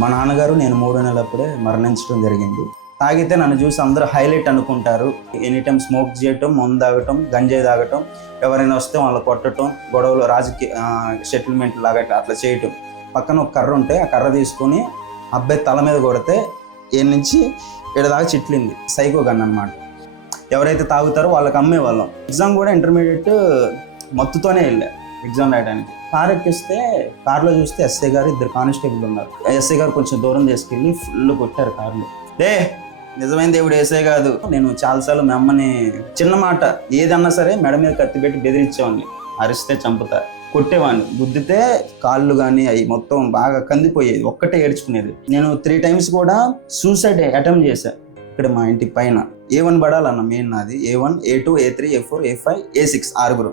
మా నాన్నగారు నేను 3 నెలలప్పుడే మరణించడం జరిగింది. తాగితే నన్ను చూసి అందరూ హైలైట్ అనుకుంటారు. ఎనీ టైం స్మోక్ చేయటం, మందు తాగటం, గంజాయి తాగటం, ఎవరైనా వస్తే వాళ్ళు కొట్టడం, గొడవలు రాజకీయ సెటిల్మెంట్ లాగా అట్లా చేయటం. పక్కన ఒక కర్ర ఉంటే ఆ కర్ర తీసుకొని అబ్బాయి తల మీద కొడితే ఏ నుంచి దాకా చిట్లింది. సైకో గన్ అనమాట. ఎవరైతే తాగుతారో వాళ్ళకి అమ్మేవాళ్ళం. ఎగ్జామ్ కూడా ఇంటర్మీడియట్ మత్తుతోనే వెళ్ళా ఎగ్జామ్ రాయడానికి. కార్ ఎక్కిస్తే కార్లో చూస్తే ఎస్ఐ గారు, 2 కానిస్టేబుల్ ఉన్నారు. ఎస్ఐ గారు కొంచెం దూరం తీసుకెళ్ళి ఫుల్ కొట్టారు కార్లు. నిజమైన దేవుడు ఏసే కాదు. నేను చాలాసార్లు మా అమ్మని చిన్న మాట ఏదన్నా సరే మెడ మీద కత్తి పెట్టి బెదిరించేవాడిని. అరిస్తే చంపుతా, కొట్టేవాడిని. గుద్దితే కాళ్ళు కానీ అవి మొత్తం బాగా కందిపోయేది. ఒక్కటే ఏడ్చుకునేది. నేను 3 times కూడా సూసైడ్ అటెంప్ట్ చేశాను. ఇక్కడ మా ఇంటి పైన A1 పడాలన్న మెయిన్ నాది. A1, A2, A3, A4, A5, A6 6.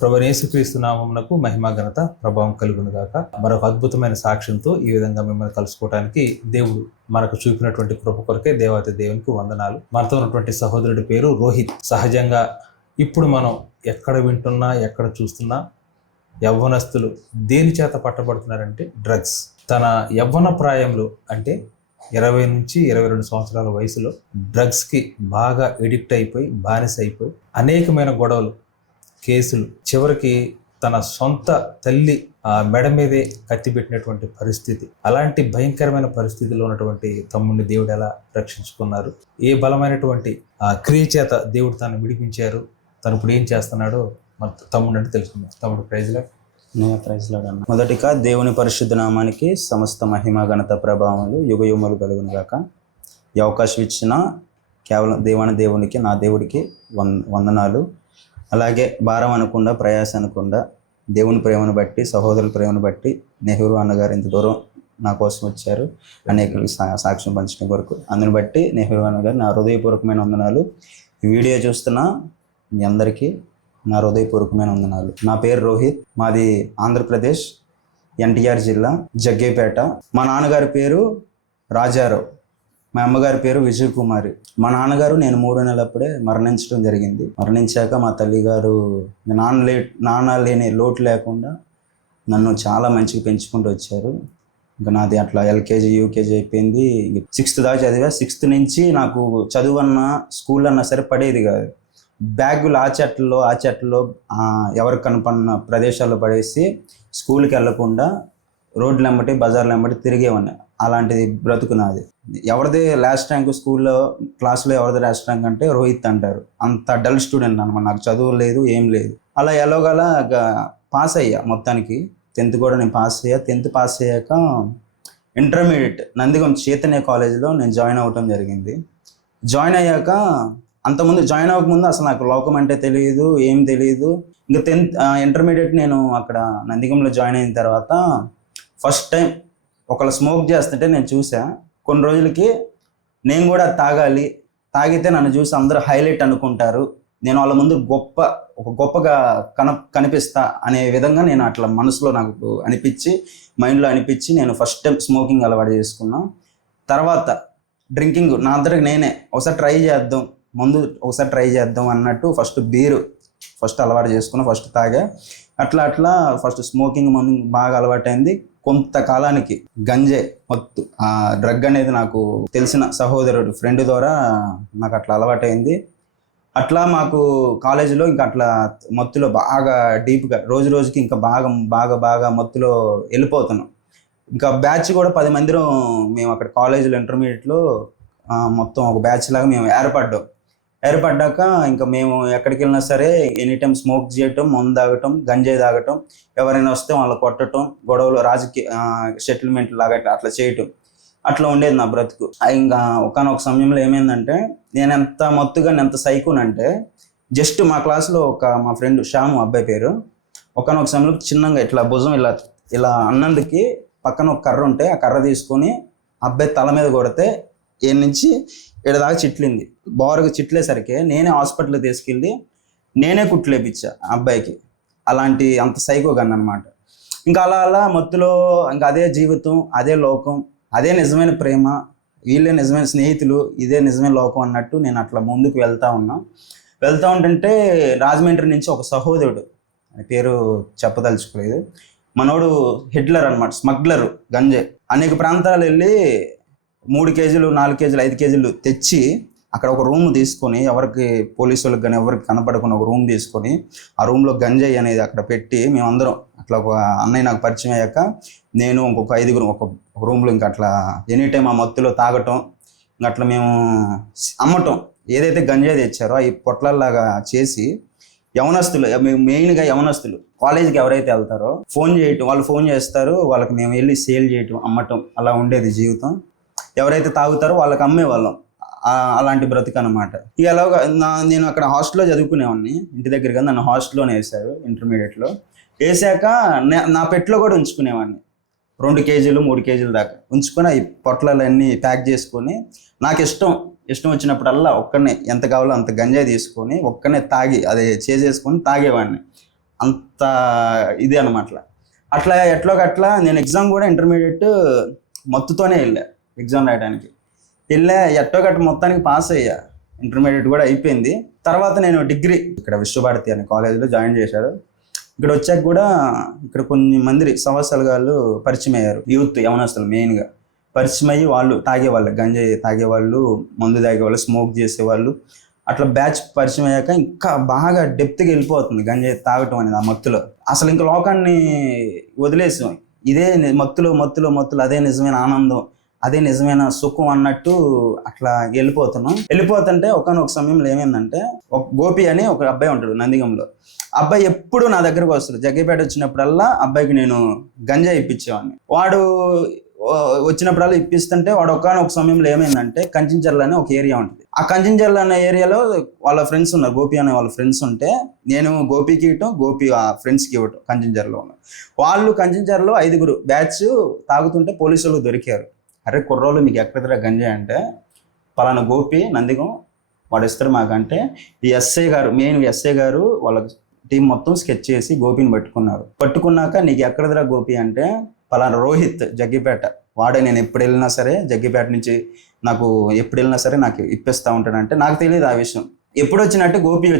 ప్రభువైన యేసుక్రీస్తు నామమునకు మహిమ ఘనత ప్రభావం కలుగును గాక. మరొక అద్భుతమైన సాక్ష్యంతో ఈ విధంగా మిమ్మల్ని కలుసుకోవడానికి దేవుడు మనకు చూపినటువంటి కృప కొరకే దేవాతి దేవునికి వందనాలు. మనతో ఉన్నటువంటి సహోదరుడి పేరు రోహిత్. సహజంగా ఇప్పుడు మనం ఎక్కడ వింటున్నా, ఎక్కడ చూస్తున్నా యవ్వనస్తులు దేని చేత పట్టబడుతున్నారంటే డ్రగ్స్. తన యవ్వన ప్రాయంలో అంటే 20 నుంచి 22 సంవత్సరాల వయసులో డ్రగ్స్కి బాగా ఎడిక్ట్ అయిపోయి, బానిస అయిపోయి అనేకమైన గొడవలు, కేసులు, చివరికి తన సొంత తల్లి మెడ మీదే కత్తి పెట్టినటువంటి పరిస్థితి. అలాంటి భయంకరమైన పరిస్థితిలో ఉన్నటువంటి తమ్ముడిని దేవుడు ఎలా రక్షించుకున్నారు, ఏ బలమైనటువంటి క్రియ చేత దేవుడు తను విడిపించారు, తను ఇప్పుడు ఏం చేస్తున్నాడో మన తమ్ముడు అంటే తెలుసుకుందాం. తమ్ముడు ప్రైజ్లా. మొదటిగా దేవుని పరిశుద్ధ నామానికి సమస్త మహిమ ఘనత ప్రభావములు యుగయుగములు కలుగును గాక. ఈ అవకాశం ఇచ్చిన కేవలం దేవునికి, నా దేవుడికి వందనాలు. అలాగే భారం అనకుండా, ప్రయాస అనకుండా, దేవుని ప్రేమను బట్టి, సహోదరుల ప్రేమను బట్టి నెహ్రూ అన్నగారు ఇంత దూరం నా కోసం వచ్చారు అనేకులకు సాక్ష్యం పంచడం కొరకు. అందుని బట్టి నెహ్రూ అన్నగారు నా హృదయపూర్వకమైన వందనాలు. ఈ వీడియో చూస్తున్న మీ అందరికీ నా హృదయపూర్వకమైన వందనాలు. నా పేరు రోహిత్. మాది ఆంధ్రప్రదేశ్, ఎన్టీఆర్ జిల్లా, జగ్గేపేట. మా నాన్నగారి పేరు రాజారావు, మా అమ్మగారి పేరు విజయ్ కుమారి. మా నేను 3 నెలలప్పుడే మరణించడం జరిగింది. మరణించాక మా తల్లిగారు నాన్న లేని లోటు లేకుండా నన్ను చాలా మంచిగా పెంచుకుంటూ వచ్చారు. ఇంకా నాది అట్లా LKG, UKG అయిపోయింది. 6th దాకా చదివా. 6th నుంచి నాకు చదువు అన్నా, స్కూల్ అన్నా సరే పడేది కాదు. బ్యాగులు ఆ చెట్లలో ఎవరికి కనపడిన ప్రదేశాల్లో పడేసి స్కూల్కి వెళ్ళకుండా రోడ్లు వెంబటి, బజార్లు వెంబటి తిరిగేవాడిని. అలాంటిది బ్రతుకు నాది. ఎవరిది లాస్ట్ ర్యాంక్ స్కూల్లో, క్లాస్లో ఎవరిది లాస్ట్ ర్యాంక్ అంటే రోహిత్ అంటారు. అంత డల్ స్టూడెంట్ అనమాట. నాకు చదువు లేదు, ఏం లేదు. అలా ఎలాగోలా పాస్ అయ్యా. మొత్తానికి 10th కూడా నేను పాస్ అయ్యా. 10th పాస్ అయ్యాక ఇంటర్మీడియట్ నందిగం చైతన్య కాలేజీలో నేను జాయిన్ అవ్వటం జరిగింది. జాయిన్ అయ్యాక, అంతకుముందు జాయిన్ అవ్వకముందు అసలు నాకు లోకం అంటే తెలియదు, ఏం తెలియదు. ఇంకా 10th ఇంటర్మీడియట్ నేను అక్కడ నందిగంలో జాయిన్ అయిన తర్వాత ఫస్ట్ టైం ఒకళ్ళు స్మోక్ చేస్తుంటే నేను చూసా. కొన్ని రోజులకి నేను కూడా తాగాలి, తాగితే నన్ను చూసి అందరూ హైలైట్ అనుకుంటారు, నేను వాళ్ళ ముందు గొప్పగా కనిపిస్తా అనే విధంగా నేను అట్లా మనసులో నాకు అనిపించి, మైండ్లో అనిపించి నేను ఫస్ట్ టైం స్మోకింగ్ అలవాటు చేసుకున్నా. తర్వాత డ్రింకింగ్ నా అందరికి నేనే ఒకసారి ట్రై చేద్దాం అన్నట్టు ఫస్ట్ అలవాటు చేసుకున్నా. ఫస్ట్ తాగా. అట్లా ఫస్ట్ స్మోకింగ్ మందు బాగా అలవాటైంది. కొంతకాలానికి గంజే మత్తు, ఆ డ్రగ్ అనేది నాకు తెలిసిన సహోదరుడు, ఫ్రెండ్ ద్వారా నాకు అట్లా అలవాటైంది. అట్లా మాకు కాలేజీలో ఇంకా అట్లా మత్తులో బాగా డీప్గా రోజుకి ఇంకా బాగా మత్తులో వెళ్ళిపోతున్నాం. ఇంకా బ్యాచ్ కూడా 10 మంది మేము అక్కడ కాలేజీలో ఇంటర్మీడియట్లో మొత్తం ఒక బ్యాచ్ లాగా మేము ఏర్పడ్డాక ఇంకా మేము ఎక్కడికి వెళ్ళినా సరే ఎనీ టైం స్మోక్ చేయటం, మందు తాగటం, గంజాయి తాగటం, ఎవరైనా వస్తే వాళ్ళు కొట్టడం, గొడవలు రాజకీయ సెటిల్మెంట్ లాగా అట్లా చేయటం. అట్లా ఉండేది నా బ్రతుకు. ఇంకా ఒకనొక సమయంలో ఏమైందంటే, నేను ఎంత మత్తుగా ఎంత సైకోనంటే జస్ట్ మా క్లాస్లో మా ఫ్రెండ్ శ్యాము అబ్బాయి పేరు, ఒకనొక సమయంలో చిన్నగా ఇట్లా భుజం ఇలా ఇలా అన్నందుకి పక్కన ఒక కర్ర ఉంటే ఆ కర్ర తీసుకొని అబ్బాయి తల మీద కొడితే ఏడు నుంచి ఏడు దాకా చిట్లింది. బారుగా చిట్లేసరికి నేనే హాస్పిటల్కి తీసుకెళ్ళి నేనే కుట్లేపిచ్చా అబ్బాయికి. అంత సైకో గన్ అనమాట. ఇంకా అలా మత్తులో ఇంకా అదే జీవితం, అదే లోకం, అదే నిజమైన ప్రేమ, వీళ్ళే నిజమైన స్నేహితులు, ఇదే నిజమైన లోకం అన్నట్టు నేను అట్లా ముందుకు వెళ్తా ఉంటుంటే రాజమండ్రి నుంచి ఒక సహోదరుడు, పేరు చెప్పదలుచుకోలేదు, మనోడు హిట్లర్ అనమాట, స్మగ్లర్, గంజాయి అనేక ప్రాంతాలు వెళ్ళి 3 కేజీలు 4 కేజీలు 5 కేజీలు తెచ్చి అక్కడ ఒక రూమ్ తీసుకొని, ఎవరికి పోలీసు వాళ్ళకి కానీ ఎవరికి కనపడకుండా ఒక రూమ్ తీసుకొని ఆ రూమ్లో గంజాయి అనేది అక్కడ పెట్టి మేమందరం అట్లా ఒక అన్నయ్య నాకు పరిచయం అయ్యాక నేను ఇంకొక 5గురు ఒక రూమ్లో ఇంకా అట్లా ఎనీ టైం ఆ మత్తులో తాగటం, ఇంకా అట్లా మేము అమ్మటం, ఏదైతే గంజాయి తెచ్చారో అవి పొట్లల్లాగా చేసి యవనస్తులు, మెయిన్గా యవనస్తులు కాలేజీకి ఎవరైతే వెళ్తారో ఫోన్ చేయటం, వాళ్ళు ఫోన్ చేస్తారు, వాళ్ళకి మేము వెళ్ళి సేల్ చేయటం, అమ్మటం, అలా ఉండేది జీవితం. ఎవరైతే తాగుతారో వాళ్ళకి అమ్మేవాళ్ళం. అలాంటి బ్రతుకు అనమాట. ఇక ఎలాగా నేను అక్కడ హాస్టల్లో చదువుకునేవాడిని, ఇంటి దగ్గరగా నన్ను హాస్టల్లోనే వేశారు ఇంటర్మీడియట్లో. వేసాక నా పెట్లో కూడా ఉంచుకునేవాడిని 2 కేజీలు 3 కేజీల దాకా ఉంచుకొని ఈ పొట్లాలన్నీ ప్యాక్ చేసుకొని నాకు ఇష్టం వచ్చినప్పుడల్లా ఒక్కనే ఎంత కావాలో అంత గంజాయి తీసుకొని ఒక్కనే తాగి అది చేసేసుకొని తాగేవాడిని. అంత ఇది అనమాట. అట్లా ఎట్లా నేను ఎగ్జామ్ కూడా ఇంటర్మీడియట్ మత్తుతోనే ఎగ్జామ్ రాయడానికి ఎట్టోగట్ట మొత్తానికి పాస్ అయ్యా. ఇంటర్మీడియట్ కూడా అయిపోయింది. తర్వాత నేను డిగ్రీ ఇక్కడ విశ్వభారతి అనే కాలేజీలో జాయిన్ చేశారు. ఇక్కడ వచ్చాక కూడా ఇక్కడ కొన్ని మంది సంవత్సరాలు పరిచయం అయ్యారు, యూత్ యవనస్తులు మెయిన్గా పరిచయం అయ్యి వాళ్ళు తాగేవాళ్ళు, గంజాయి తాగేవాళ్ళు, మందు తాగేవాళ్ళు, స్మోక్ చేసేవాళ్ళు. అట్లా బ్యాచ్ పరిచయం అయ్యాక ఇంకా బాగా డెప్త్గా వెళ్ళిపోతుంది గంజాయి తాగటం అనేది. ఆ మత్తులో అసలు ఇంకా లోకాన్ని వదిలేసాం. ఇదే మత్తులో అదే నిజమైన ఆనందం, అదే నిజమైన సుఖం అన్నట్టు అట్లా వెళ్ళిపోతుంటే ఒకనొక సమయంలో ఏమైందంటే, ఒక గోపి అని ఒక అబ్బాయి ఉంటాడు నందిగంలో. అబ్బాయి ఎప్పుడు నా దగ్గరకు వస్తాడు. జగ్గైపేట వచ్చినప్పుడల్లా అబ్బాయికి నేను గంజాయి ఇప్పించేవాడిని. వాడు వచ్చినప్పుడల్లా ఇప్పిస్తుంటే వాడు ఒకనొక సమయంలో ఏమైందంటే, కంచించర్ల అనే ఒక ఏరియా ఉంటుంది. ఆ కంచించర్ల అనే ఏరియాలో వాళ్ళ ఫ్రెండ్స్ ఉన్నారు, గోపి అనే వాళ్ళ ఫ్రెండ్స్ ఉంటే నేను గోపికి ఇవ్వటం, గోపి ఆ ఫ్రెండ్స్కి ఇవ్వటం. కంచించర్లో ఉన్నారు వాళ్ళు. కంచించర్లో 5గురు బ్యాచ్ తాగుతుంటే పోలీసు వాళ్ళు దొరికారు. అరే కుర్రోళ్ళు మీకు ఎక్కడ గంజాయి అంటే, పలానా గోపి నందిగం వాడు ఇస్తారు మాకంటే, ఈ మెయిన్ ఎస్ఐ గారు వాళ్ళ టీం మొత్తం స్కెచ్ చేసి గోపిని పట్టుకున్నాక నీకు ఎక్కడదిరా గోపి అంటే, పలానా రోహిత్ జగ్గిపేట వాడే, నేను ఎప్పుడు వెళ్ళినా సరే జగ్గిపేట నుంచి నాకు ఎప్పుడు వెళ్ళినా సరే నాకు ఇప్పిస్తూ ఉంటాడంటే, నాకు తెలియదు ఆ విషయం. ఎప్పుడు వచ్చినట్టు గోపి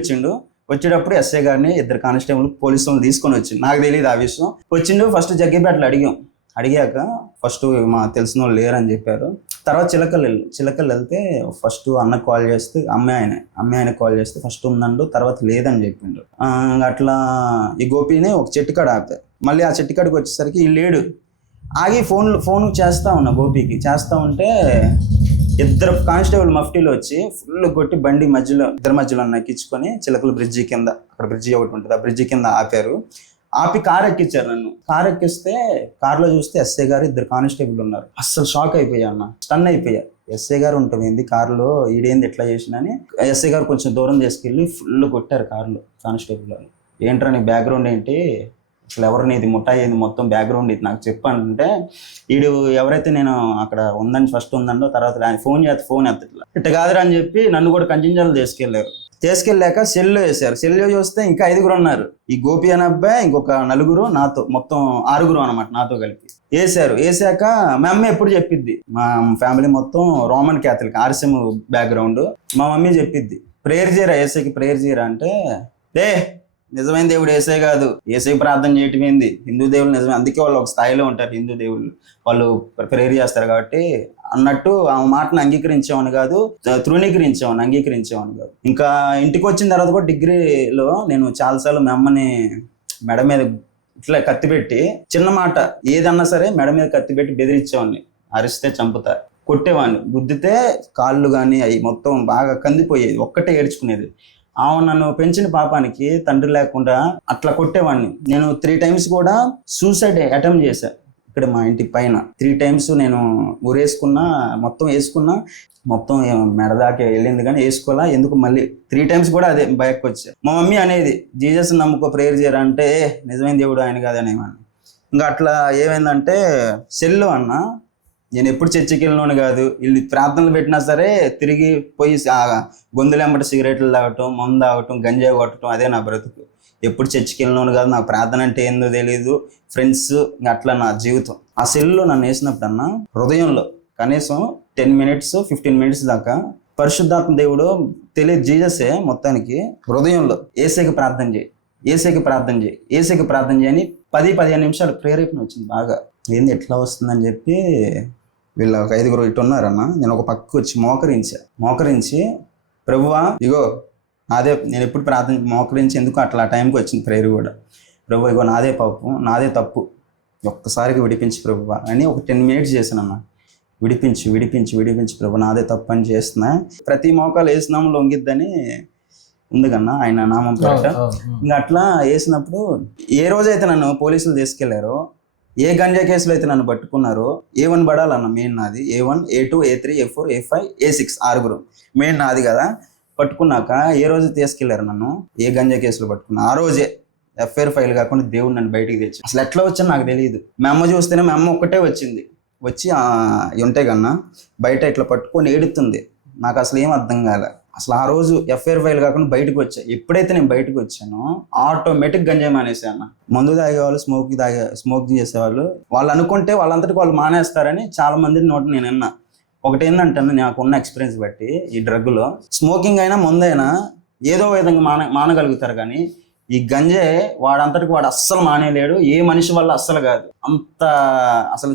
వచ్చేటప్పుడు ఎస్ఐ గారిని 2 కానిస్టేబుల్ పోలీసులను తీసుకొని వచ్చింది. నాకు తెలియదు ఆ విషయం. వచ్చిండు ఫస్ట్ జగ్గిపేటలో అడిగాక ఫస్ట్ మా తెలిసిన వాళ్ళు లేరని చెప్పారు. తర్వాత చిలకలు వెళ్తే ఫస్ట్ అన్నకు కాల్ చేస్తే అమ్మాయి కాల్ చేస్తే ఫస్ట్ ఉందండు, తర్వాత లేదని చెప్పిండు. అట్లా ఈ గోపిని ఒక చెట్టు కాడ ఆపారు. మళ్ళీ ఆ చెట్టు కాడికి వచ్చేసరికి ఈ లేడు. ఆగి ఫోన్ చేస్తా ఉన్నా గోపికి. చేస్తా ఉంటే 2 కానిస్టేబుల్ మఫ్టీలో వచ్చి ఫుల్ కొట్టి బండి ఇద్దరి మధ్యలో ఎక్కించుకొని చిలకల బ్రిడ్జి కింద, అక్కడ బ్రిడ్జి ఒకటి ఉంటుంది, ఆ బ్రిడ్జి కింద ఆపారు. ఆపి కారు ఎక్కించారు నన్ను. కారు ఎక్కిస్తే కారులో చూస్తే ఎస్ఐ గారు 2 కానిస్టేబుల్ ఉన్నారు. అస్సలు షాక్ అయిపోయా అన్న, స్టన్ అయిపోయా. ఎస్ఐ గారు ఉంటుంది కారులో, ఈడేంది ఎట్లా చేసినని ఎస్ఐ గారు కొంచెం దూరం తీసుకెళ్ళి ఫుల్ కొట్టారు కారులో కానిస్టేబుల్. ఏంట్రా నీ బ్యాక్గ్రౌండ్ ఏంటి, అసలు ఎవరిని ఇది ముఠాయి ఏంది, మొత్తం బ్యాక్గ్రౌండ్ ఇది నాకు చెప్పంటే, వీడు ఎవరైతే నేను అక్కడ ఉందని ఫస్ట్ ఉందండో తర్వాత ఆయన ఫోన్ ఎత్తట్లా, ఇట్ట కాదురా అని చెప్పి నన్ను కూడా కంచించాలు తీసుకెళ్ళాక సెల్లో వేశారు. సెల్లో చూస్తే ఇంకా 5గురు ఉన్నారు. ఈ గోపి అనే అబ్బాయి, ఇంకొక 4గురు, నాతో మొత్తం 6గురు అనమాట, నాతో కలిపి వేసాక మా అమ్మ ఎప్పుడు చెప్పిద్ది, మా ఫ్యామిలీ మొత్తం రోమన్ క్యాథలిక్ ఆర్సిఎం బ్యాక్గ్రౌండ్. మా మమ్మీ చెప్పిద్ది, ప్రేయర్ చేయరా ఏసైకి, ప్రేయర్ చేయరా అంటే, నిజమైన దేవుడు ఏసై కాదు, ఏసై ప్రార్థన చేయటం ఏంది, హిందూ దేవుళ్ళు నిజమే, అందుకే వాళ్ళు ఒక స్థాయిలో ఉంటారు హిందూ దేవుళ్ళు, వాళ్ళు ప్రేయర్ చేస్తారు కాబట్టి అన్నట్టు ఆ మాటను అంగీకరించేవాని కాదు, అంగీకరించేవాని కాదు. ఇంకా ఇంటికి వచ్చిన తర్వాత కూడా డిగ్రీలో నేను చాలాసార్లు మా అమ్మని మెడ మీద ఇట్లా కత్తి పెట్టి, చిన్న మాట ఏదన్నా సరే మెడ మీద కత్తి పెట్టి బెదిరించేవాడిని, అరిస్తే చంపుతా, కొట్టేవాడిని, గుద్దితే కాళ్ళు కానీ అవి మొత్తం బాగా కందిపోయేది, ఒక్కటే ఏడ్చుకునేది. నన్ను పెంచిన పాపానికి తండ్రి లేకుండా అట్లా కొట్టేవాడిని. నేను 3 times కూడా సూసైడ్ అటెంప్ట్ చేశాను ఇక్కడ మా ఇంటి పైన 3 times నేను ఊరేసుకున్నా, మొత్తం మెడ దాకా వెళ్ళింది కానీ వేసుకోవాలా. ఎందుకు మళ్ళీ 3 times కూడా అదే బయటకు వచ్చా. మా మమ్మీ అనేది జీసస్ నమ్ముకో, ప్రేయర్ చేయరా అంటే నిజమైన దేవుడు ఆయన కాదనేవాడిని. ఇంకా అట్లా ఏమైందంటే సెల్లో అన్న, నేను ఎప్పుడు చర్చికి వెళ్ళినోని కాదు, వీళ్ళు ప్రార్థనలు పెట్టినా సరే తిరిగి పోయి గొంతులెంబట సిగరెట్లు తాగటం, మందు తాగటం, గంజాయి కొట్టడం, అదే నా బ్రతుకు. ఎప్పుడు చర్చికి వెళ్ళినోని కాదు, నాకు ప్రార్థన అంటే ఏందో తెలియదు, ఫ్రెండ్స్, ఇంకా అట్లా నా జీవితం. ఆ సెల్లో నన్ను వేసినప్పుడు అన్న హృదయంలో కనీసం 10 minutes 15 minutes దాకా పరిశుద్ధాత్మ దేవుడు తెలియదు, జీససే మొత్తానికి హృదయంలో ఏసైకి ప్రార్థన చేయి, ఏసైకి ప్రార్థన చేయి, ఏసైకి ప్రార్థన చేయని 10-15 నిమిషాలు ప్రేరేపణ వచ్చింది బాగా. ఏంది ఎట్లా వస్తుందని చెప్పి వీళ్ళు ఒక 5 ఇటు ఉన్నారన్న, నేను ఒక పక్కకు వచ్చి మోకరించి ప్రభువా ఇగో నాదే, నేను ఎప్పుడు ప్రార్థన మోకరించి ఎందుకు అట్లా ఆ టైంకి వచ్చింది ప్రేయర్ కూడా. ప్రభు ఇగో నాదే తప్పు, ఒక్కసారికి విడిపించి ప్రభువా అని ఒక 10 minutes చేశానన్న. విడిపించి ప్రభు నాదే తప్పు అని చేస్తున్నా. ప్రతి మోకాలు వేసినాము లొంగిద్దని ఉంది కన్నా ఆయన నామం పేరట. ఇంకా అట్లా వేసినప్పుడు ఏ రోజైతే నన్ను పోలీసులు తీసుకెళ్లారో, ఏ గంజా కేసులో అయితే నన్ను పట్టుకున్నారో, A1 పడాలన్న మెయిన్ నాది. A1, A2, A3, A4, A5, A6 6 main నాది కదా. పట్టుకున్నాక ఏ రోజు తీసుకెళ్లారు నన్ను, ఏ గంజా కేసులో పట్టుకున్నా ఆ రోజే FIR ఫైల్ కాకుండా దేవుడు నన్ను బయటికి తెచ్చి. అసలు ఎట్లా వచ్చాను నాకు తెలియదు. మా అమ్మ చూస్తేనే, మా అమ్మ ఒక్కటే వచ్చి ఉంటే కన్నా బయట ఇట్లా పట్టుకొని ఏడుతుంది. నాకు అసలు ఏం అర్థం కాలే. అసలు ఆ రోజు FIR ఫైల్ కాకుండా బయటకు వచ్చా. ఎప్పుడైతే నేను బయటకు వచ్చానో ఆటోమేటిక్ గంజాయి మానేసాను. మందు తాగేవాళ్ళు, స్మోక్ చేసేవాళ్ళు, వాళ్ళు అనుకుంటే వాళ్ళంతటికి వాళ్ళు మానేస్తారని చాలా మంది నోటి నేను విన్నా. ఒకటి ఏంటంటే నాకు ఉన్న ఎక్స్పీరియన్స్ బట్టి ఈ డ్రగ్లో స్మోకింగ్ అయినా మందైనా ఏదో విధంగా మానగలుగుతారు, కానీ ఈ గంజాయి వాడంతటికి వాడు అస్సలు మానేయలేడు. ఏ మనిషి వల్ల అస్సలు కాదు. అంత అసలు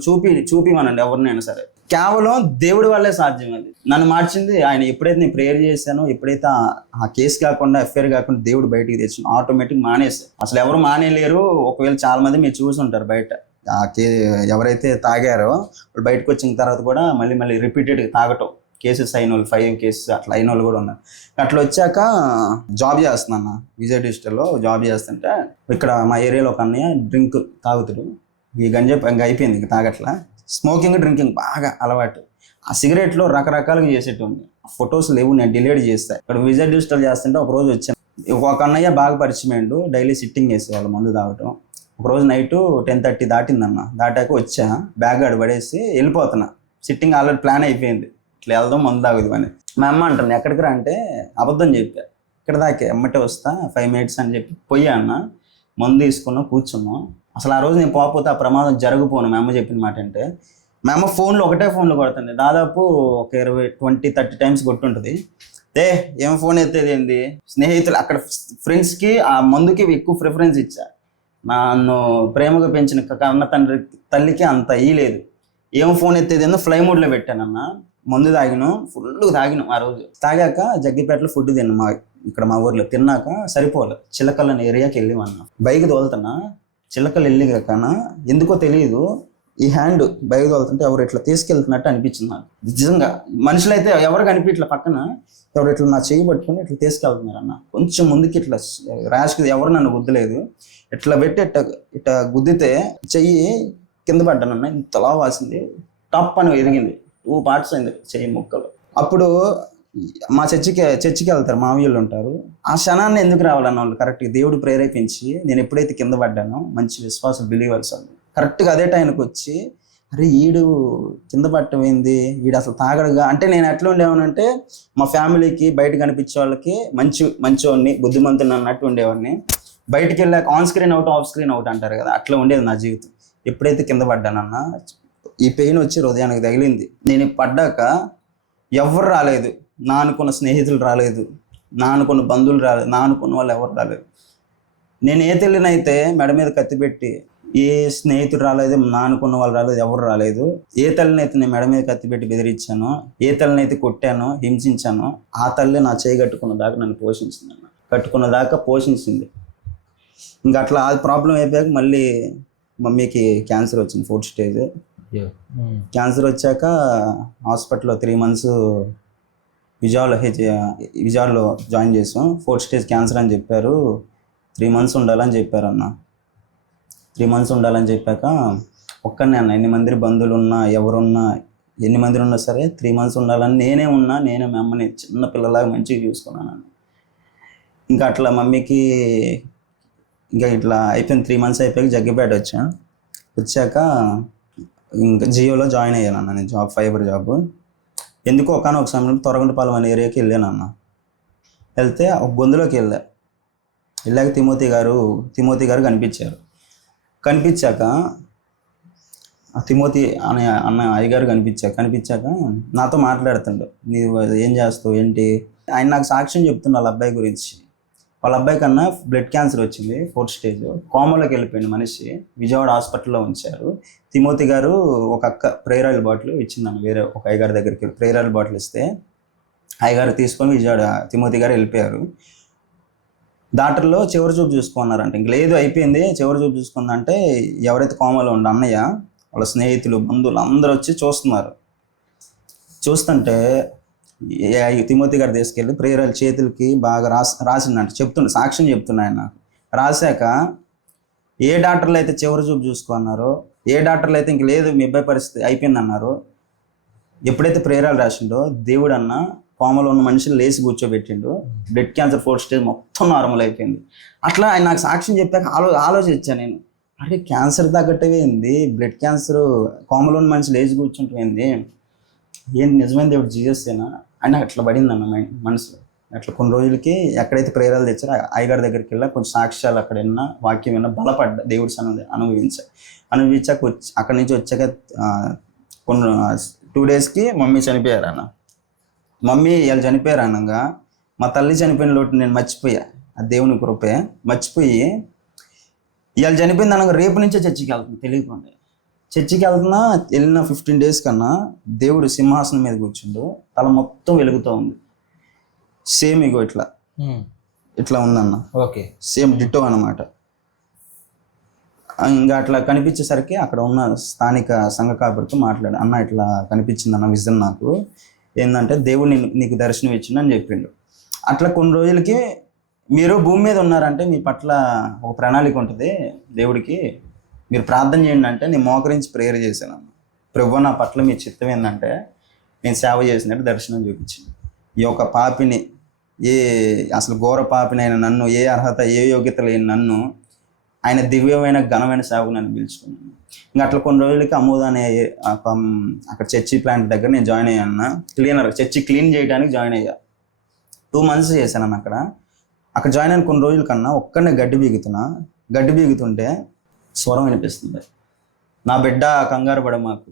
చూపిమనండి ఎవరినైనా సరే, కేవలం దేవుడి వల్లే సాధ్యం. అది నన్ను మార్చింది ఆయన. ఎప్పుడైతే నేను ప్రేయర్ చేశానో, ఎప్పుడైతే ఆ కేసు కాకుండా FIR కాకుండా దేవుడు బయటికి తెచ్చిన ఆటోమేటిక్ మానేసి. అసలు ఎవరు మానేయలేరు. ఒకవేళ చాలా మంది మీరు చూసుంటారు బయట, ఎవరైతే తాగారో వాళ్ళు బయటకు వచ్చిన తర్వాత కూడా మళ్ళీ రిపీటెడ్గా తాగటం, కేసెస్ అయిన వాళ్ళు 5 cases అట్లా అయిన వాళ్ళు కూడా ఉన్నారు. అట్లా వచ్చాక జాబ్ చేస్తున్నాను, విజయ్ డిజిటల్లో జాబ్ చేస్తుంటే ఇక్కడ మా ఏరియాలో ఒక అన్నయ్య డ్రింక్ తాగుతాడు. ఈ గంజా ఇంకా అయిపోయింది, ఇంకా తాగట్లా. స్మోకింగ్ డ్రింకింగ్ బాగా అలవాటు. ఆ సిగరెట్లో రకరకాలుగా చేసేటువంటి ఫొటోస్ లేవు, నేను డిలీట్ చేస్తాను. ఇక్కడ విజయ్ డిజిటల్ చేస్తుంటే ఒకరోజు వచ్చాను, ఒక అన్నయ్య బాగా పరిచయమైండు, డైలీ సిట్టింగ్ చేసేవాళ్ళు మందు తాగటం. ఒకరోజు నైట్ 10:30 దాటిందన్న. దాటాక వచ్చా, బ్యాగ్ పడేసి వెళ్ళిపోతున్నా. సిట్టింగ్ ఆల్రెడీ ప్లాన్ అయిపోయింది, ఇట్లా వెళ్దాం మందు తాగుదాం అని. మా అమ్మ అంటుంది ఎక్కడికి రా అంటే అబద్ధం చెప్పా, ఇక్కడ దాకే ఎమ్మటే వస్తా 5 minutes అని చెప్పి పోయా అన్న. మందు తీసుకున్నాం, కూర్చున్నాం. అసలు ఆ రోజు నేను పోకపోతే ఆ ప్రమాదం జరగపోను. మా అమ్మ చెప్పిన మాట అంటే, మా అమ్మ ఒకటే ఫోన్లో కొడుతుంది. దాదాపు ఒక 20-30 times కొట్టుంటుంది. ఏం ఫోన్ ఎత్తేది ఏంది, స్నేహితులు అక్కడ ఫ్రెండ్స్కి ఆ మందుకి ఎక్కువ ప్రిఫరెన్స్ ఇచ్చా. నన్ను ప్రేమగా పెంచిన కన్న తల్లికి అంత ఇయ్యలేదు. ఏం ఫోన్ ఎత్తేది ఏందో ఫ్లై మోడ్లో పెట్టానన్న. మందు ఫుల్ తాగినాం. ఆ రోజు తాగాక జగ్గిపేటలో ఫుడ్ తిన్నా, ఇక్కడ మా ఊర్లో. తిన్నాక సరిపోలే, చిలకల ఏరియాకి వెళ్ళిమన్నా. బైక్ తోలుతున్నా, చిలకలు వెళ్ళిగాకనా ఎందుకో తెలియదు, ఈ హ్యాండ్ బైక్ తోలుతుంటే ఎవరు ఇట్లా తీసుకెళ్తున్నట్టు అనిపించింది నాకు. నిజంగా మనుషులు అయితే ఎవరు కనిపించట్ల, పక్కన ఎవరు ఇట్లా నా చెయ్యి పట్టుకొని ఇట్లా తీసుకెళ్తున్నారు అన్న. కొంచెం ముందుకి ఇట్లా ర్యాష్కి ఎవరు నన్ను గుద్దలేదు. ఇట్లా పెట్టి ఇట్ట గుద్దితే చెయ్యి కింద పడ్డానన్న. ఇంతలా వాసింది, టాప్ అని ఎరిగింది, 2 parts అయింది చెయ్యి ముక్కలు. అప్పుడు మా చర్చికి వెళ్తారు, మామయ్యలు ఉంటారు. ఆ క్షణాన్ని ఎందుకు రావాలన్న వాళ్ళు కరెక్ట్గా దేవుడు ప్రేరేపించి, నేను ఎప్పుడైతే కింద పడ్డానో మంచి విశ్వాసం బిలీవర్స్ వాళ్ళు కరెక్ట్గా అదే టైంకి వచ్చి, అరే ఈడు కింద పట్టమైంది, ఈడు అసలు తాగడుగా అంటే. నేను ఎట్లా ఉండేవానంటే మా ఫ్యామిలీకి బయట కనిపించే వాళ్ళకి మంచివాడిని, బుద్ధిమంతుని అన్నట్టు ఉండేవాడిని. బయటికి వెళ్ళాక on screen out, off screen out అంటారు కదా, అట్లా ఉండేది నా జీవితం. ఎప్పుడైతే కింద పడ్డానన్న ఈ పెయిన్ వచ్చి హృదయానికి తగిలింది. నేను పడ్డాక ఎవరు రాలేదు, నా అనుకున్న స్నేహితులు రాలేదు, నా అనుకున్న బంధువులు రాలేదు, నా అనుకున్న వాళ్ళు ఎవరు రాలేదు. నేను ఏ తల్లినైతే మెడ మీద కత్తి పెట్టి, ఏ స్నేహితుడు రాలేదు, నా అనుకున్న వాళ్ళు రాలేదు, ఎవరు రాలేదు. ఏ తల్లినైతే నేను మెడ మీద కత్తి పెట్టి బెదిరించానో, ఏ తల్లినైతే కొట్టానో, హింసించానో, ఆ తల్లి నా చేయి కట్టుకున్న దాకా నన్ను పోషించింది అన్న. కట్టుకున్న దాకా పోషించింది. ఇంకా అట్లా ఆ ప్రాబ్లం అయిపోయాక మళ్ళీ మమ్మీకి క్యాన్సర్ వచ్చింది, 4th stage. క్యాన్సర్ వచ్చాక హాస్పిటల్లో 3 months విజయవాడలో జాయిన్ చేసాం. 4th stage క్యాన్సర్ అని చెప్పారు. 3 months ఉండాలని చెప్పారు అన్న. 3 months ఉండాలని చెప్పాక ఒక్కనే అన్న, ఎన్ని మంది బంధువులు ఉన్నా ఎవరున్నా ఎన్ని మంది ఉన్నా సరే 3 months ఉండాలని నేనే మా అమ్మని చిన్న పిల్లలాగా మంచిగా చూసుకున్నాను. ఇంకా అట్లా మమ్మీకి ఇంకా ఇట్లా అయిపోయింది. 3 months అయిపోయాక జగ్గిపేట వచ్చాక ఇంకా జియోలో జాయిన్ అయ్యాను అన్న. నేను ఫైబర్ జాబ్ ఎందుకు ఒకనొక సమయంలో తొరగంటపాలెం అనే ఏరియాకి వెళ్ళాను అన్న. వెళ్తే ఒక గొంతులోకి వెళ్ళాక తిమోతి గారు కనిపించాక తిమోతి అనే అన్న అయ్యగారు కనిపించాక నాతో మాట్లాడుతుండు, నీవు ఏం చేస్తావు ఏంటి. ఆయన నాకు సాక్ష్యం చెప్తుండు వాళ్ళ అబ్బాయి గురించి. వాళ్ళ అబ్బాయి కన్నా బ్లడ్ క్యాన్సర్ వచ్చింది, 4th stage, కోమలోకి వెళ్ళిపోయింది మనిషి. విజయవాడ హాస్పిటల్లో ఉంచారు. తిమోతి గారు ఒక అక్క ప్రేయర్ ఆయిల్ బాటిల్ ఇచ్చిందన్న, వేరే ఒక అయ్యగారి దగ్గరికి ప్రేయర్ ఆయిల్ బాటిల్ ఇస్తే అయ్యగారు తీసుకొని విజయవాడ తిమోతి గారు వెళ్ళిపోయారు. డాక్టర్లో చివరి చూపు చూసుకున్నారంట. ఇంక లేదు అయిపోయింది, చివరి చూపు చూసుకుందంటే ఎవరైతే కోమలో ఉండే అన్నయ్య వాళ్ళ స్నేహితులు బంధువులు అందరూ వచ్చి చూస్తుంటే తిమోతి గారు తీసుకెళ్ళి ప్రేయర్ ఆయిల్ చేతులకి బాగా రాసిందంట. సాక్ష్యం చెప్తున్నా ఆయన. రాశాక ఏ డాక్టర్లు అయితే చివరి చూపు చూసుకున్నారో, ఏ డాక్టర్లు అయితే ఇంక లేదు మీ అబ్బాయి పరిస్థితి అయిపోయింది అన్నారు, ఎప్పుడైతే ప్రేయర్ ఆయిల్ రాసిండో దేవుడు అన్న కోమలో ఉన్న మనుషులు లేచి కూర్చోబెట్టిండు. బ్లడ్ క్యాన్సర్ 4th stage మొత్తం నార్మల్ అయిపోయింది. అట్లా ఆయన నాకు సాక్ష్యం చెప్పాక ఆలోచించాను నేను, అరే క్యాన్సర్ తగ్గట్టవే ఏంది, బ్లడ్ క్యాన్సర్ కోమలో ఉన్న మనిషి లేచి కూర్చుంటుంది ఏంటి, నిజమైన దేవుడు జీసస్సేనా అని అట్లా పడింది అన్న మనసులో. అట్లా కొన్ని రోజులకి ఎక్కడైతే ప్రేరాలు తెచ్చారో అయ్యగారి దగ్గరికి వెళ్ళా, కొంచెం సాక్ష్యాలు అక్కడ విన్నా, వాక్యం విన్నా, బలపడ్డా, దేవుడి సన్నిధి అనుభవించాక అక్కడి నుంచి వచ్చాక కొన్ని 2 daysకి మమ్మీ చనిపోయారు అన్న. మమ్మీ వాళ్ళు చనిపోయారు అనగా మా తల్లి చనిపోయిన లోటు నేను మర్చిపోయా, ఆ దేవుని కృపే మర్చిపోయి ఇవాళ చనిపోయింది అనగా రేపు నుంచే చర్చికి వెళ్తుంది తెలియకుండా. చర్చికి వెళ్ళిన 15 days కన్నా దేవుడు సింహాసనం మీద కూర్చుండు, తల మొత్తం వెలుగుతూ ఉంది. సేమ్ ఇగో ఇట్లా ఉందన్న, ఓకే సేమ్ డిట్టో అనమాట. ఇంకా అట్లా కనిపించేసరికి అక్కడ ఉన్న స్థానిక సంఘ కాపురితో మాట్లాడు, అన్న ఇట్లా కనిపించింది అన్న విజన్ నాకు, ఏంటంటే దేవుడు నీకు దర్శనం ఇచ్చిండు అని చెప్పిండు. అట్లా కొన్ని రోజులకి మీరు భూమి మీద ఉన్నారంటే మీ పట్ల ఒక ప్రణాళిక ఉంటుంది దేవుడికి, మీరు ప్రార్థన చేయండి అంటే నేను మోకరించి ప్రేయర్ చేశాను. ప్రభువా నా పట్ల మీ చిత్తం ఏంటంటే నేను సేవ చేసినట్టు దర్శనం చూపించింది. ఈ యొక్క పాపిని, అసలు ఘోర పాపినైన నన్ను, ఏ అర్హత ఏ యోగ్యత లేని నన్ను ఆయన దివ్యమైన ఘనమైన సేవకు నన్ను పిలుచుకున్నాను. ఇంకా అట్లా కొన్ని రోజులకి అమోద అనే అక్కడ చర్చి ప్లాంట్ దగ్గర నేను జాయిన్ అయ్యాను. చర్చి క్లీన్ చేయడానికి జాయిన్ అయ్యా. 2 months చేశాను అక్కడ జాయిన్ అయిన కొన్ని రోజుల కన్నా ఒక్కనే గడ్డి బీగుతుంటే స్వరం వినిపిస్తుంది, నా బిడ్డ కంగారు పడమాకు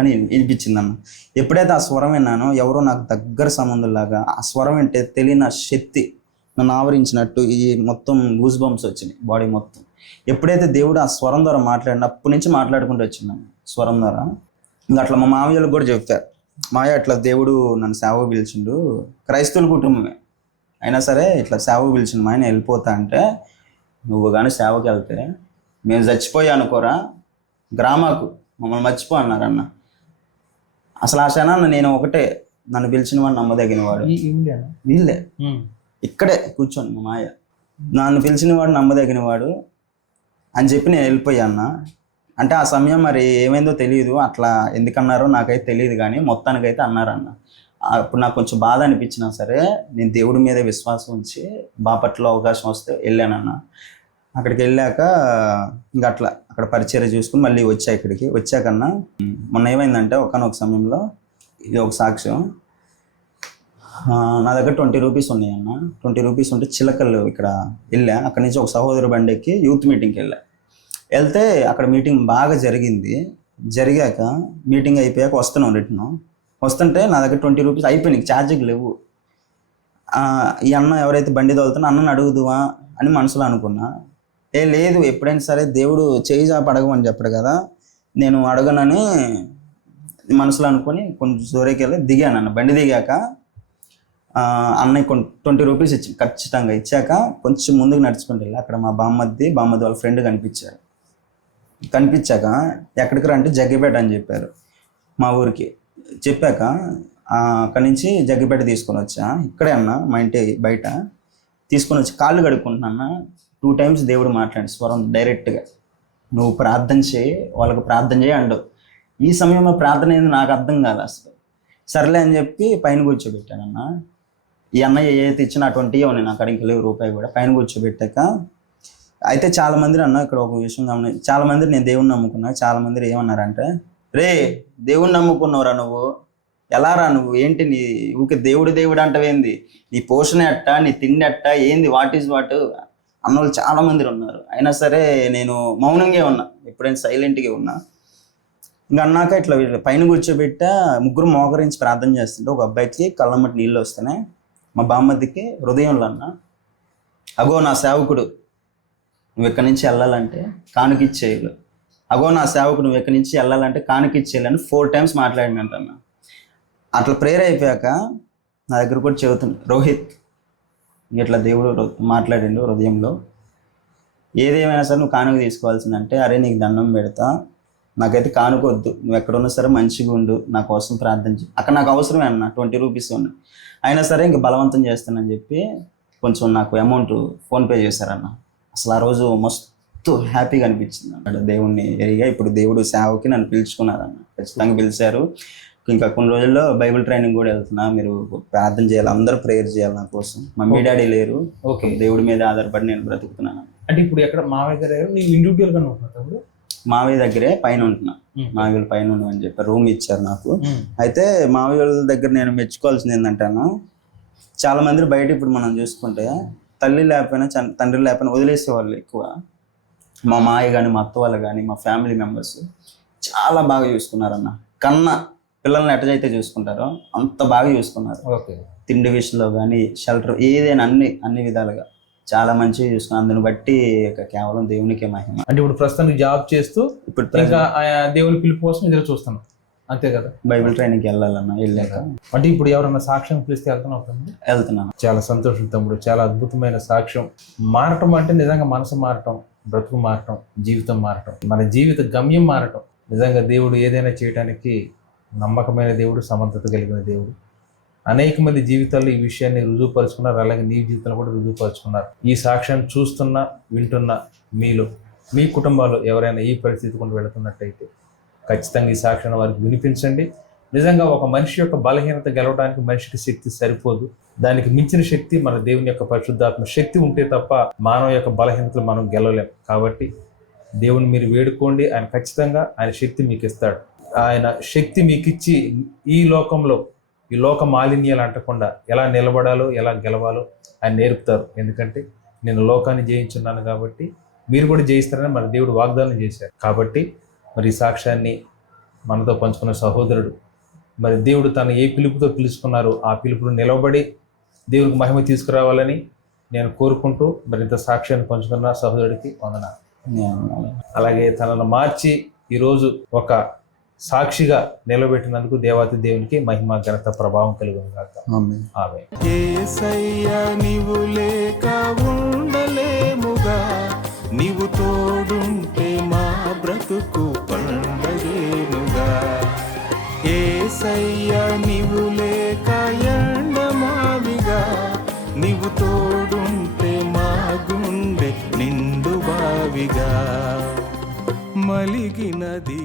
అని వినిపించింది అన్న. ఎప్పుడైతే ఆ స్వరం విన్నానో ఎవరో నాకు దగ్గర సంబంధంలాగా ఆ స్వరం వింటే తెలియని శక్తి నన్ను ఆవరించినట్టు ఈ మొత్తం గూస్ బంప్స్ వచ్చినాయి బాడీ మొత్తం. ఎప్పుడైతే దేవుడు ఆ స్వరం ద్వారా అప్పటి నుంచి మాట్లాడుకుంటూ వచ్చిందాను స్వరం ద్వారా. ఇంకా అట్లా మా మామయ్యలకు కూడా చెప్పారు, మాయ అట్లా దేవుడు నన్ను సేవకు పిలిచిండు, క్రైస్తవుల కుటుంబమే అయినా సరే ఇట్లా సేవకు పిలిచిండు మా ఆయన వెళ్ళిపోతా అంటే, నువ్వు కానీ సేవకి వెళ్తే మేము చచ్చిపోయా అనుకోరా, గ్రామాకు మమ్మల్ని మర్చిపో అన్నారన్న. అసలు ఆ క్షణాన్ని నేను ఒకటే, నన్ను పిలిచిన వాడు నమ్మదగినవాడు, వీళ్ళే ఇక్కడే కూర్చోండి మా మాయ, నన్ను పిలిచిన వాడు నమ్మదగినవాడు అని చెప్పి నేను వెళ్ళిపోయా అన్న. అంటే ఆ సమయం మరి ఏమైందో తెలియదు, అట్లా ఎందుకన్నారో నాకైతే తెలియదు, కానీ మొత్తానికైతే అన్నారన్న. అప్పుడు నాకు కొంచెం బాధ అనిపించినా సరే నేను దేవుడి మీద విశ్వాసం ఉంచి బాపట్లో అవకాశం వస్తే వెళ్ళానన్న. అక్కడికి వెళ్ళాక ఇంకా అట్లా అక్కడ పరిచర్య చూసుకుని మళ్ళీ ఇక్కడికి వచ్చాకన్నా మొన్న ఏమైందంటే ఒకనొక సమయంలో ఇది ఒక సాక్ష్యం, నా దగ్గర 20 rupees ఉన్నాయన్న. 20 rupees ఉంటే చిలకలు ఇక్కడ వెళ్ళా. అక్కడి నుంచి ఒక సహోదరు బండి ఎక్కి యూత్ మీటింగ్కి వెళ్తే అక్కడ మీటింగ్ బాగా జరిగాక మీటింగ్ అయిపోయాక వస్తుంటే నా దగ్గర 20 rupees అయిపోయినాయి, ఛార్జీకి లేవు. ఈ అన్న ఎవరైతే బండి తోలుతున్నా అన్నను అడుగుదువా అని మనసులో అనుకున్నా. లేదు, ఎప్పుడైనా సరే దేవుడు చేయి చాప అడగమని చెప్పడు కదా, నేను అడగనని మనసులో అనుకొని కొంచెం దూరేకి వెళ్ళి దిగాను అన్న. బండి దిగాక అన్నయ్య 20 rupees ఖచ్చితంగా ఇచ్చాక కొంచెం ముందుకు నడుచుకుంటూ వెళ్ళి అక్కడ మా బామ్మద్ది వాళ్ళ ఫ్రెండ్ కనిపించాక ఎక్కడికి రా అంటే జగ్గిపేట అని చెప్పారు మా ఊరికి. చెప్పాక అక్కడి నుంచి జగ్గిపేట తీసుకొని వచ్చా. ఇక్కడే అన్న మా ఇంటి బయట తీసుకొని వచ్చి కాళ్ళు కడుక్కుంటున్నా. 2 times దేవుడు మాట్లాడి స్వరం డైరెక్ట్గా నువ్వు ప్రార్థన చేయి, వాళ్ళకి ప్రార్థన చేయి అండవు. ఈ సమయంలో ప్రార్థన ఏంది నాకు అర్థం కాదు అసలు. సర్లే అని చెప్పి పైన కూర్చోబెట్టానన్న. ఈ అన్నయ్య ఏదైతే ఇచ్చినా అటువంటి ఉన్నాయి నాకు అడిగి లేవు రూపాయి కూడా. పైన కూర్చోబెట్టాక అయితే చాలామంది అన్న ఇక్కడ ఒక విషయం గమని, చాలామంది నేను దేవుణ్ణి నమ్ముకున్నా, చాలామంది ఏమన్నారంటే, రే దేవుణ్ణి నమ్ముకున్నావురా నువ్వు, ఎలా రా నువ్వు, ఏంటి నీ ఊకే దేవుడు అంటవేంది, నీ పోషణ ఎట్ట, నీ తిండి ఎట్ట, ఏంది, వాట్ ఈజ్ వాట్ అన్నోళ్ళు చాలామంది ఉన్నారు. అయినా సరే నేను మౌనంగా ఉన్నా, ఎప్పుడైనా సైలెంట్గా ఉన్నా. ఇంకా అన్నాక ఇట్లా పైన కూర్చోబెట్టా, ముగ్గురు మోకరించి ప్రార్థన చేస్తుంటే ఒక అబ్బాయికి కళ్ళమ్మటి నీళ్ళు వస్తేనే మా బామ్మదికి హృదయంలో అన్న, అగో నా సేవకుడు నువ్వు ఎక్కడి నుంచి వెళ్ళాలంటే కానుకిచ్చేయాలి, అగో నా సేవకుడు నువ్వు ఎక్కడి నుంచి వెళ్ళాలంటే కానుకిచ్చేయాలి అని 4 times మాట్లాడినంటన్న. అట్లా ప్రేయర్ అయిపోయాక నా దగ్గర కూడా చెబుతుంది, రోహిత్ ఇట్లా దేవుడు మాట్లాడిండు హృదయంలో, ఏదేమైనా సరే నువ్వు కానుక తీసుకోవాల్సిందంటే, అరే నీకు దండం పెడతా, నాకైతే కానుకొద్దు, నువ్వు ఎక్కడున్నా సరే మంచిగా ఉండు, నా కోసం ప్రార్థన చేయి, అక్కడ నాకు అవసరమే అన్న 20 రూపీస్ ఉన్నాయి, అయినా సరే ఇంక బలవంతం చేస్తానని చెప్పి కొంచెం నాకు అమౌంట్ ఫోన్పే చేశారన్న. అసలు ఆ రోజు మస్తు హ్యాపీగా అనిపించింది అన్నమాట. దేవుణ్ణి ఎరిగా ఇప్పుడు దేవుడు సేవకి నన్ను పిలుచుకున్నారన్న, ఖచ్చితంగా పిలిచారు. ఇంకా కొన్ని రోజుల్లో బైబిల్ ట్రైనింగ్ కూడా వెళ్తున్నా, మీరు ప్రార్థన చేయాలి, అందరూ ప్రేయర్ చేయాలి నా కోసం. మమ్మీ డాడీ లేరు, ఓకే, దేవుడి మీద ఆధారపడి నేను బ్రతుకుతున్నాను. అంటే ఇప్పుడు ఎక్కడ మావయ్య దగ్గర నీవు ఇండివిజువల్గా ఉంటున్నావు? మావయ్య దగ్గరే పైన ఉంటున్నా, మావయ్య పైన ఉన్నావు అని చెప్పి రూమ్ ఇచ్చారు నాకు. అయితే మావయ్య దగ్గర నేను మెచ్చుకోవాల్సింది ఏంటంటే, చాలా మంది బయట ఇప్పుడు మనం చూసుకుంటే తల్లి లేకపోయినా తండ్రి లేకపోయినా వదిలేసేవాళ్ళు ఎక్కువ. మా మాయ కానీ మా అత్త వాళ్ళు కానీ మా ఫ్యామిలీ మెంబర్స్ చాలా బాగా చూసుకున్నారన్న. కన్నా పిల్లల్ని ఎట్టజైతే చూసుకుంటారో అంత బాగా చూసుకున్నారు. ఓకే, తిండి విషయంలో కానీ షెల్టర్ ఏదైనా అన్ని విధాలుగా చాలా మంచిగా చూసుకున్నాను. అందుని బట్టి కేవలం దేవునికే మహిమ. అంటే ఇప్పుడు ప్రస్తుతానికి జాబ్ చేస్తూ ఇప్పుడు ఇంకా దేవుని పిలుపు కోసం ఎదురు చూస్తాను, అంతే కదా? బైబిల్ ట్రైనింగ్కి వెళ్ళాలన్నా, వెళ్ళాక అంటే ఇప్పుడు ఎవరన్నా సాక్ష్యం పిలిస్తే వెళ్తున్నాను. చాలా సంతోషం తమ్ముడు, చాలా అద్భుతమైన సాక్ష్యం. మారటం అంటే నిజంగా మనసు మారటం, బ్రతుకు మారటం, జీవితం మారటం, మన జీవిత గమ్యం మారటం. నిజంగా దేవుడు ఏదైనా చేయడానికి నమ్మకమైన దేవుడు, సమర్థత కలిగిన దేవుడు. అనేక మంది జీవితాల్లో ఈ విషయాన్ని రుజువుపరుచుకున్నారు, అలాగే నీ జీవితంలో కూడా రుజువుపరుచుకున్నారు. ఈ సాక్ష్యాన్ని చూస్తున్నా వింటున్నా మీలో, మీ కుటుంబాల్లో ఎవరైనా ఈ పరిస్థితి కొంటూ వెళుతున్నట్టయితే ఖచ్చితంగా ఈ సాక్ష్యాన్ని వారికి వినిపించండి. నిజంగా ఒక మనిషి యొక్క బలహీనత గెలవడానికి మనిషికి శక్తి సరిపోదు, దానికి మించిన శక్తి మన దేవుని యొక్క పరిశుద్ధాత్మ శక్తి ఉంటే తప్ప మానవ యొక్క బలహీనతలు మనం గెలవలేం. కాబట్టి దేవుని మీరు వేడుకోండి, ఆయన ఖచ్చితంగా ఆయన శక్తి మీకు ఇస్తాడు. ఆయన శక్తి మీకు ఇచ్చి ఈ లోకంలో ఈ లోక మాలిన్యాలు అంటకుండా ఎలా నిలబడాలో, ఎలా గెలవాలో ఆయన నేర్పుతారు. ఎందుకంటే నేను లోకాన్ని జయించున్నాను కాబట్టి మీరు కూడా జయిస్తారని మన దేవుడు వాగ్దానం చేశారు. కాబట్టి మరి ఈ సాక్ష్యాన్ని మనతో పంచుకున్న సహోదరుడు, మరి దేవుడు తను ఏ పిలుపుతో పిలుచుకున్నారో ఆ పిలుపును నిలబడి దేవుడికి మహిమ తీసుకురావాలని నేను కోరుకుంటూ మరింత సాక్ష్యాన్ని పంచుకున్న సహోదరుడికి వందనాలు. అలాగే తనను మార్చి ఈరోజు ఒక సాక్షిగా నిలబెట్టినందుకు దేవాతి దేవునికి మహిమ ఘనత ప్రభావం కలుగును గాక. ఆమేన్. యేసయ్యా నీవు లేక ఉండలేముగా, నీవు తోడుంటే మా బ్రతుకు పండగేనుగా. యేసయ్యా నీవు లేక ఎండమావిగా, నీవు తోడుంటే మా గుండె నిండు బావిగా మలిగినది.